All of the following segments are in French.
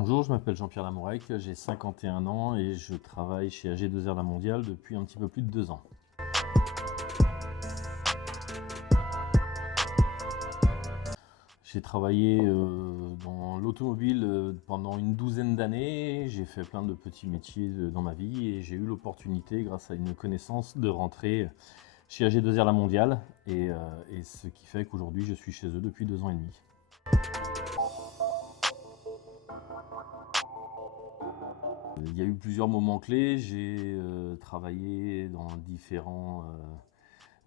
Bonjour, je m'appelle Jean-Pierre Lamourec, j'ai 51 ans et je travaille chez AG2R La Mondiale depuis un petit peu plus de 2 ans. J'ai travaillé dans l'automobile pendant une douzaine d'années, j'ai fait plein de petits métiers dans ma vie et j'ai eu l'opportunité, grâce à une connaissance, de rentrer chez AG2R La Mondiale et ce qui fait qu'aujourd'hui je suis chez eux depuis 2 ans et demi. Il y a eu plusieurs moments clés. J'ai travaillé dans différents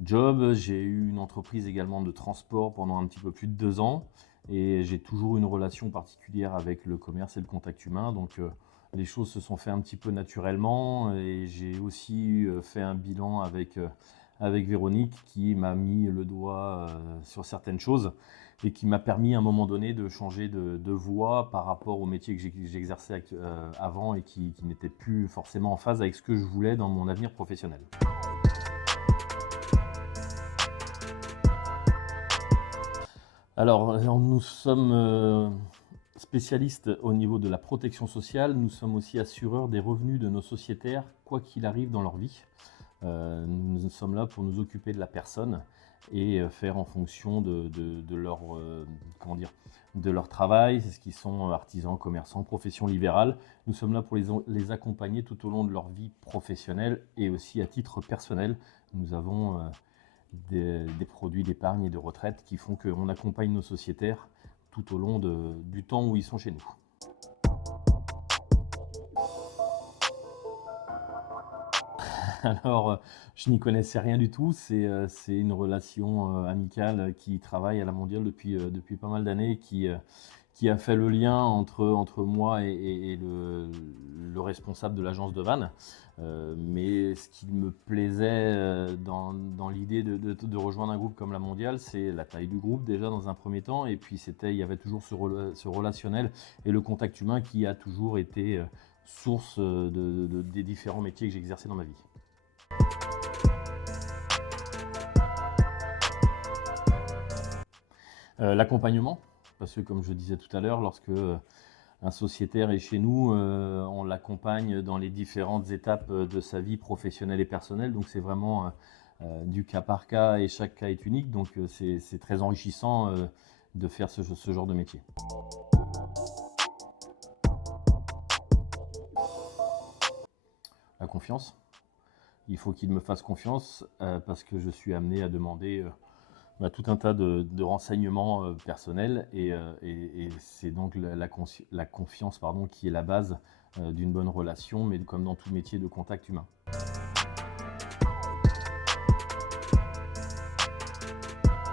jobs. J'ai eu une entreprise également de transport pendant un petit peu plus de 2 ans. Et j'ai toujours une relation particulière avec le commerce et le contact humain. Donc les choses se sont faites un petit peu naturellement. Et j'ai aussi fait un bilan avec Véronique qui m'a mis le doigt sur certaines choses et qui m'a permis à un moment donné de changer de voie par rapport au métier que j'exerçais avant et qui n'était plus forcément en phase avec ce que je voulais dans mon avenir professionnel. Alors, nous sommes spécialistes au niveau de la protection sociale. Nous sommes aussi assureurs des revenus de nos sociétaires, quoi qu'il arrive dans leur vie. Nous sommes là pour nous occuper de la personne et faire en fonction de leur, comment dire, de leur travail, c'est ce qui sont artisans, commerçants, professions libérales. Nous sommes là pour les accompagner tout au long de leur vie professionnelle et aussi à titre personnel. Nous avons des produits d'épargne et de retraite qui font qu'on accompagne nos sociétaires tout au long du temps où ils sont chez nous. Alors, je n'y connaissais rien du tout. C'est une relation amicale qui travaille à la Mondiale depuis pas mal d'années, qui a fait le lien entre moi et le responsable de l'agence de Vannes. Mais ce qui me plaisait dans l'idée de rejoindre un groupe comme la Mondiale, c'est la taille du groupe déjà dans un premier temps, et puis il y avait toujours ce relationnel et le contact humain qui a toujours été source des différents métiers que j'exerçais dans ma vie. L'accompagnement, parce que comme je disais tout à l'heure, lorsque un sociétaire est chez nous, on l'accompagne dans les différentes étapes de sa vie professionnelle et personnelle. Donc c'est vraiment du cas par cas et chaque cas est unique. Donc c'est très enrichissant de faire ce genre de métier. La confiance. Il faut qu'il me fasse confiance parce que je suis amené à demander tout un tas de renseignements personnels et c'est donc la confiance qui est la base d'une bonne relation, mais comme dans tout métier de contact humain.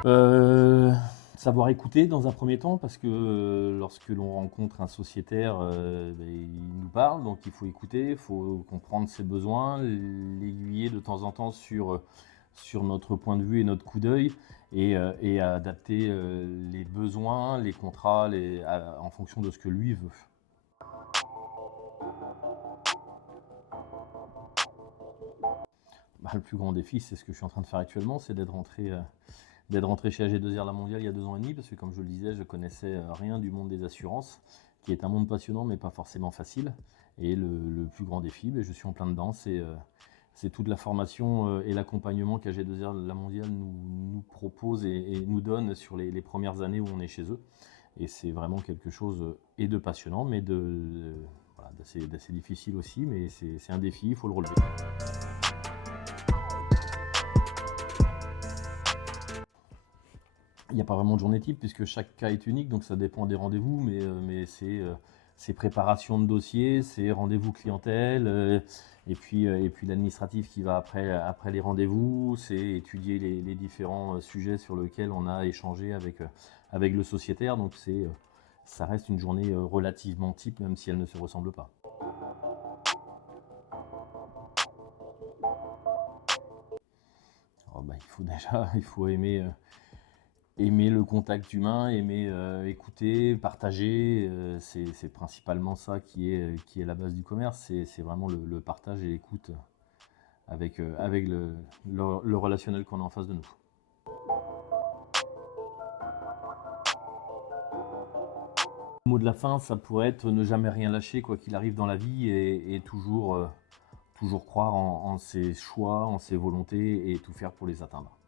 Euh, Savoir écouter dans un premier temps, parce que lorsque l'on rencontre un sociétaire, il nous parle, donc il faut écouter, il faut comprendre ses besoins, l'aiguiller de temps en temps sur notre point de vue et notre coup d'œil, et adapter les besoins, les contrats en fonction de ce que lui veut. Le plus grand défi, c'est ce que je suis en train de faire actuellement, c'est d'être rentré chez AG2R La Mondiale il y a 2 ans et demi, parce que comme je le disais, je connaissais rien du monde des assurances, qui est un monde passionnant mais pas forcément facile. Et le plus grand défi, je suis en plein dedans, c'est toute la formation et l'accompagnement qu'AG2R La Mondiale nous propose et nous donne sur les premières années où on est chez eux. Et c'est vraiment quelque chose et de passionnant, mais voilà, d'assez difficile aussi, mais c'est un défi, il faut le relever. Il n'y a pas vraiment de journée type puisque chaque cas est unique, donc ça dépend des rendez-vous, mais c'est préparation de dossier, c'est rendez-vous clientèle, et puis l'administratif qui va après les rendez-vous, c'est étudier les différents sujets sur lesquels on a échangé avec le sociétaire, donc ça reste une journée relativement type, même si elle ne se ressemble pas. Alors, il faut aimer le contact humain, aimer écouter, partager. C'est principalement ça qui est la base du commerce. C'est vraiment le partage et l'écoute avec le relationnel qu'on a en face de nous. Le mot de la fin, ça pourrait être ne jamais rien lâcher, quoi qu'il arrive dans la vie, et toujours, toujours croire en ses choix, en ses volontés et tout faire pour les atteindre.